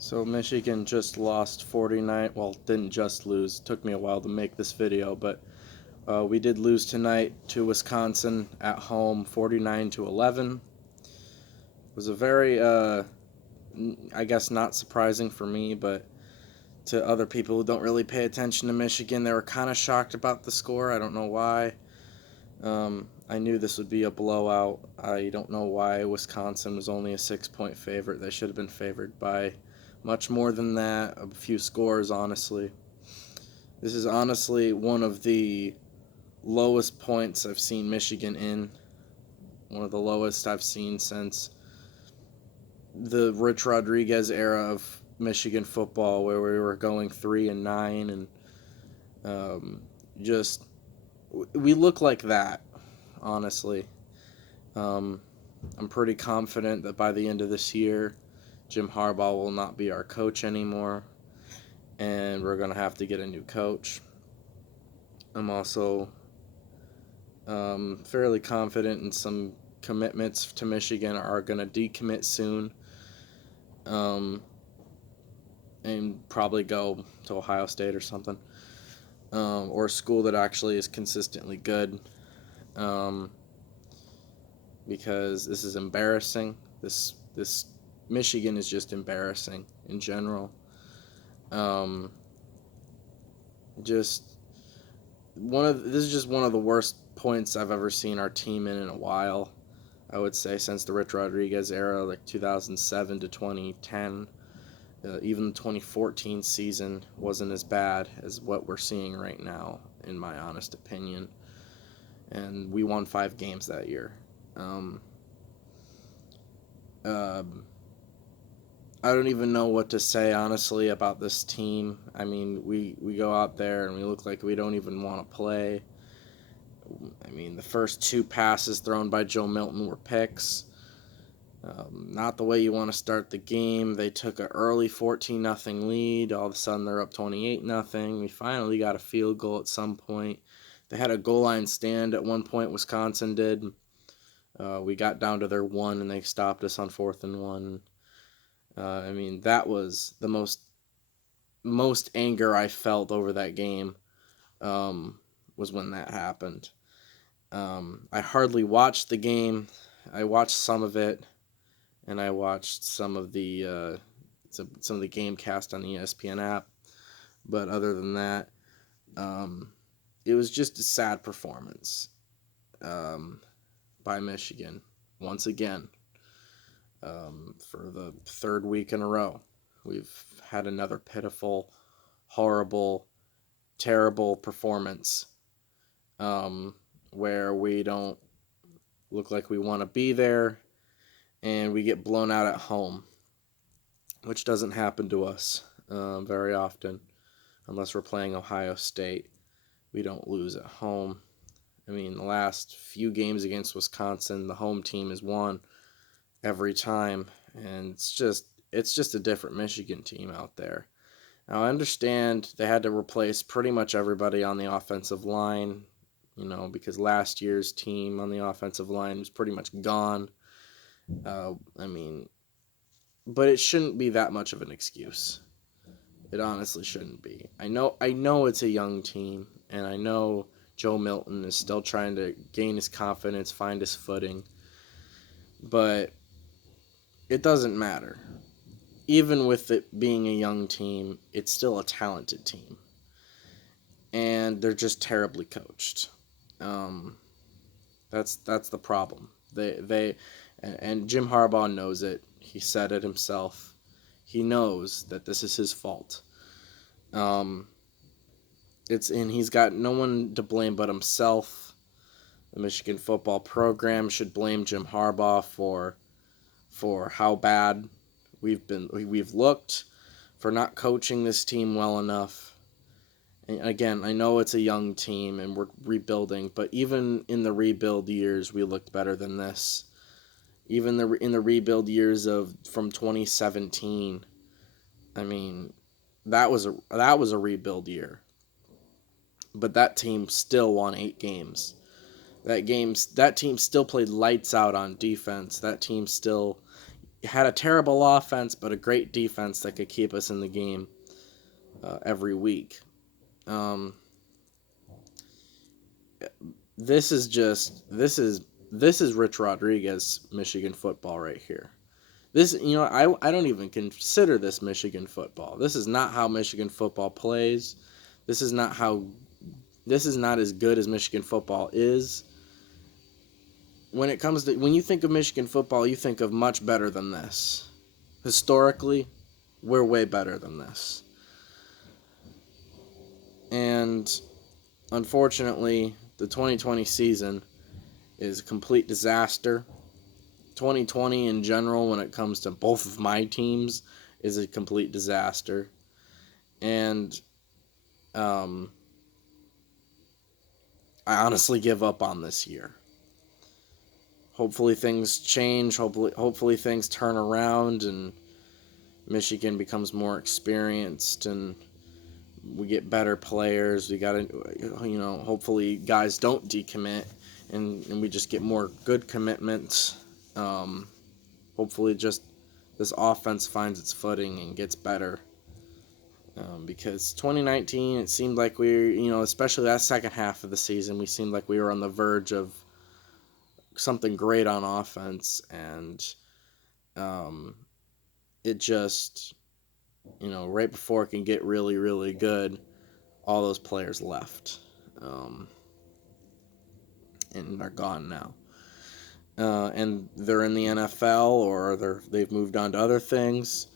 So Michigan just lost 49. Well, didn't just lose. Took me a while to make this video, but we did lose tonight to Wisconsin at home, 49-11. It was a very, I guess, not surprising for me, but to other people who don't really pay attention to Michigan, they were kind of shocked about the score. I don't know why. I knew this would be a blowout. I don't know why Wisconsin was only a 6-point favorite. They should have been favored by much more than that, a few scores, honestly. This is honestly one of the lowest points I've seen Michigan in. One of the lowest I've seen since the Rich Rodriguez era of Michigan football, where we were going 3-9, and just we look like that, honestly. I'm pretty confident that by the end of this year, Jim Harbaugh will not be our coach anymore, and we're going to have to get a new coach. I'm also fairly confident in some commitments to Michigan are going to decommit soon, and probably go to Ohio State or something, or a school that actually is consistently good, because this is embarrassing. This Michigan is just embarrassing in general. Just this is just one of the worst points I've ever seen our team in a while. I would say since the Rich Rodriguez era, like 2007 to 2010. Even the 2014 season wasn't as bad as what we're seeing right now, in my honest opinion. And we won 5 games that year. I don't even know what to say, honestly, about this team. I mean, we go out there and we look like we don't even want to play. I mean, the first 2 passes thrown by Joe Milton were picks. Not the way you want to start the game. They took an early 14-0 lead. All of a sudden, they're up 28-0. We finally got a field goal at some point. They had a goal line stand at one point, Wisconsin did. We got down to their 1, and they stopped us on 4th and 1. I mean, that was the most anger I felt over that game, was when that happened. I hardly watched the game. I watched some of it, and I watched some of the game cast on the ESPN app. But other than that, it was just a sad performance by Michigan once again. For the 3rd week in a row, we've had another pitiful, horrible, terrible performance, where we don't look like we want to be there, and we get blown out at home, which doesn't happen to us very often, unless we're playing Ohio State. We don't lose at home. I mean, the last few games against Wisconsin, the home team has won every time, and it's just a different Michigan team out there. Now, I understand they had to replace pretty much everybody on the offensive line, because last year's team on the offensive line was pretty much gone. I mean, but it shouldn't be that much of an excuse. It honestly shouldn't be. I know it's a young team, and I know Joe Milton is still trying to gain his confidence, find his footing, but it doesn't matter. Even with it being a young team, it's still a talented team. And they're just terribly coached. That's the problem. And Jim Harbaugh knows it. He said it himself. He knows that this is his fault. And he's got no one to blame but himself. The Michigan football program should blame Jim Harbaugh for how bad we've looked, for not coaching this team well enough. And again, I know it's a young team and we're rebuilding, but even in the rebuild years, we looked better than this. Even in the rebuild years from 2017, I mean, that was a rebuild year. But that team still won 8 games. That team still played lights out on defense. That team still had a terrible offense, but a great defense that could keep us in the game every week. Um, this is Rich Rodriguez Michigan football right here. This, I don't even consider this Michigan football. This is not how Michigan football plays. This is not as good as Michigan football is. When you think of Michigan football, you think of much better than this. Historically, we're way better than this. And unfortunately, the 2020 season is a complete disaster. 2020 in general, when it comes to both of my teams, is a complete disaster. And I honestly give up on this year. Hopefully things change. Hopefully things turn around and Michigan becomes more experienced and we get better players. We got to, hopefully guys don't decommit and we just get more good commitments. Hopefully just this offense finds its footing and gets better. Because 2019, it seemed like especially that second half of the season, we seemed like we were on the verge of something great on offense, and it just, right before it can get really, really good, all those players left, and they're gone now. And they're in the NFL or they've moved on to other things,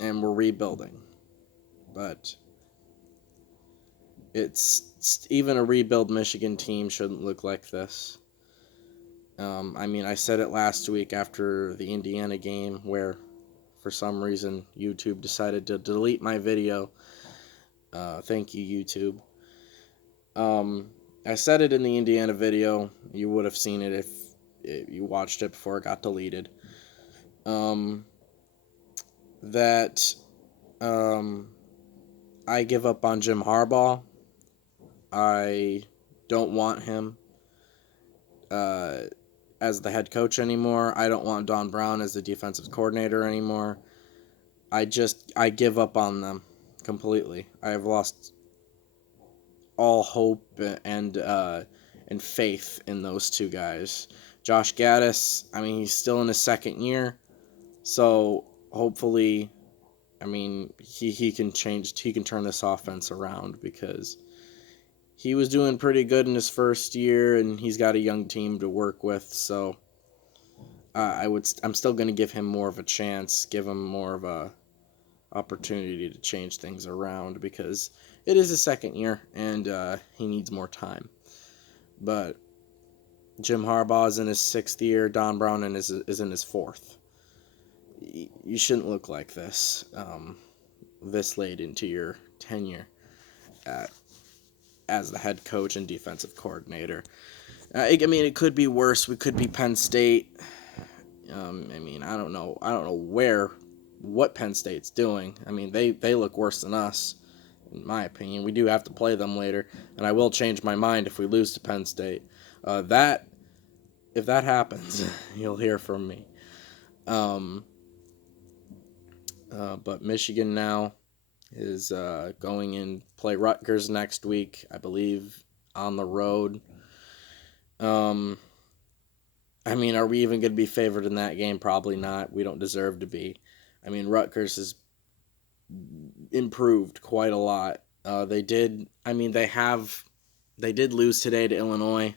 and we're rebuilding, but it's even a rebuild Michigan team shouldn't look like this. I said it last week after the Indiana game where for some reason YouTube decided to delete my video. Thank you, YouTube. I said it in the Indiana video. You would have seen it if you watched it before it got deleted. That I give up on Jim Harbaugh. I don't want him as the head coach anymore. I don't want Don Brown as the defensive coordinator anymore. I give up on them completely. I have lost all hope and faith in those two guys. Josh Gaddis, he's still in his second year, so hopefully, he can turn this offense around because he was doing pretty good in his first year, and he's got a young team to work with. So I'm still going to give him more of a chance, give him more of a opportunity to change things around because it is his second year and he needs more time. But Jim Harbaugh is in his sixth year. Don Brown is in his fourth. You shouldn't look like this this late into your tenure as the head coach and defensive coordinator. It could be worse. We could be Penn State. I don't know what Penn State's doing. They look worse than us, in my opinion. We do have to play them later, and I will change my mind if we lose to Penn State. If that happens, you'll hear from me. But Michigan now is going in play Rutgers next week, I believe, on the road. Are we even going to be favored in that game? Probably not. We don't deserve to be. Rutgers has improved quite a lot. They did lose today to Illinois.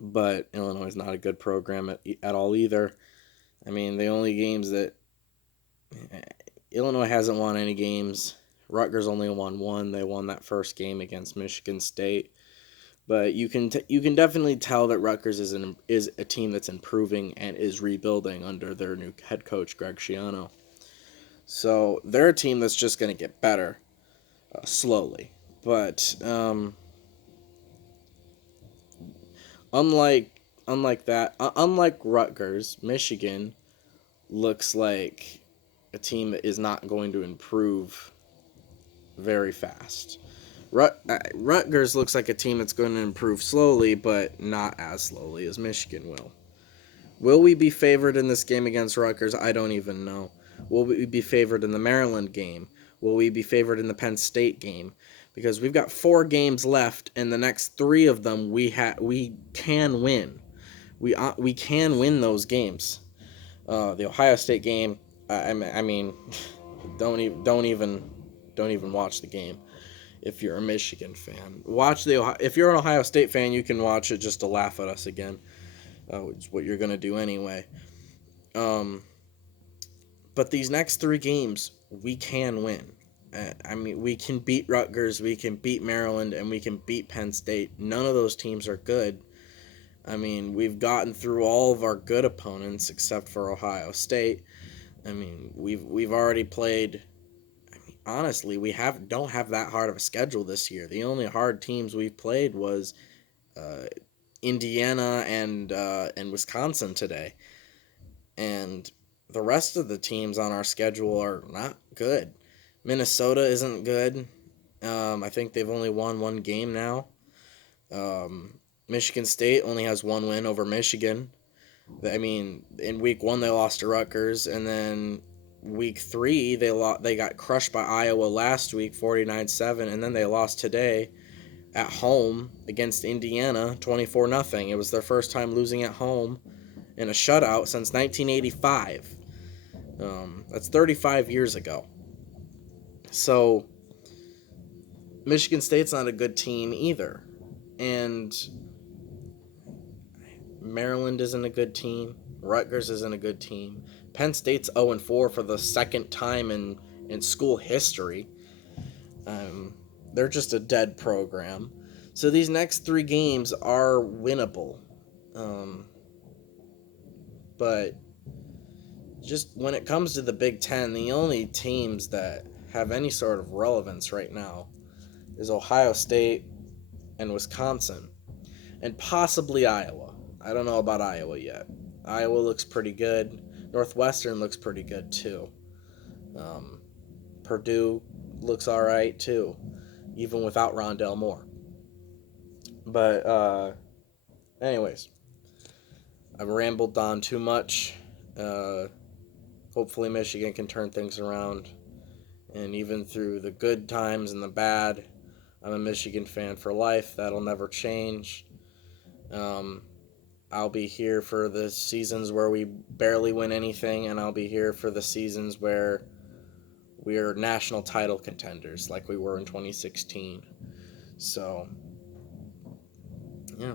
But Illinois is not a good program at all either. The only games that Illinois hasn't won any games. Rutgers only won one. They won that first game against Michigan State. But you can definitely tell that Rutgers is a team that's improving and is rebuilding under their new head coach, Greg Schiano. So they're a team that's just going to get better slowly. But unlike Rutgers, Michigan looks like a team that is not going to improve very fast. Rutgers looks like a team that's going to improve slowly, but not as slowly as Michigan will. Will we be favored in this game against Rutgers? I don't even know. Will we be favored in the Maryland game? Will we be favored in the Penn State game? Because we've got 4 games left, and the next 3 of them we can win. We can win those games. The Ohio State game, I mean, don't even watch the game. If you're a Michigan fan, if you're an Ohio State fan, you can watch it just to laugh at us again. It's what you're gonna do anyway. But these next 3 games, we can win. We can beat Rutgers, we can beat Maryland, and we can beat Penn State. None of those teams are good. We've gotten through all of our good opponents except for Ohio State. We've already played. Honestly, we don't have that hard of a schedule this year. The only hard teams we've played was Indiana and Wisconsin today, and the rest of the teams on our schedule are not good. Minnesota isn't good. I think they've only won 1 game now. Michigan State only has 1 win over Michigan. In week 1 they lost to Rutgers, and then week 3 they got crushed by Iowa last week 49-7, and then they lost today at home against Indiana 24-0. It was their first time losing at home in a shutout since 1985. That's 35 years ago. So Michigan State's not a good team either, and Maryland isn't a good team. Rutgers isn't a good team. Penn State's 0-4 for the second time in school history. They're just a dead program. So these next 3 games are winnable. But just when it comes to the Big Ten, the only teams that have any sort of relevance right now is Ohio State and Wisconsin, and possibly Iowa. I don't know about Iowa yet. Iowa looks pretty good. Northwestern looks pretty good too. Purdue looks all right too, even without Rondell Moore. But anyways, I've rambled on too much. Hopefully Michigan can turn things around. And even through the good times and the bad, I'm a Michigan fan for life. That'll never change. I'll be here for the seasons where we barely win anything, and I'll be here for the seasons where we are national title contenders like we were in 2016. So, yeah.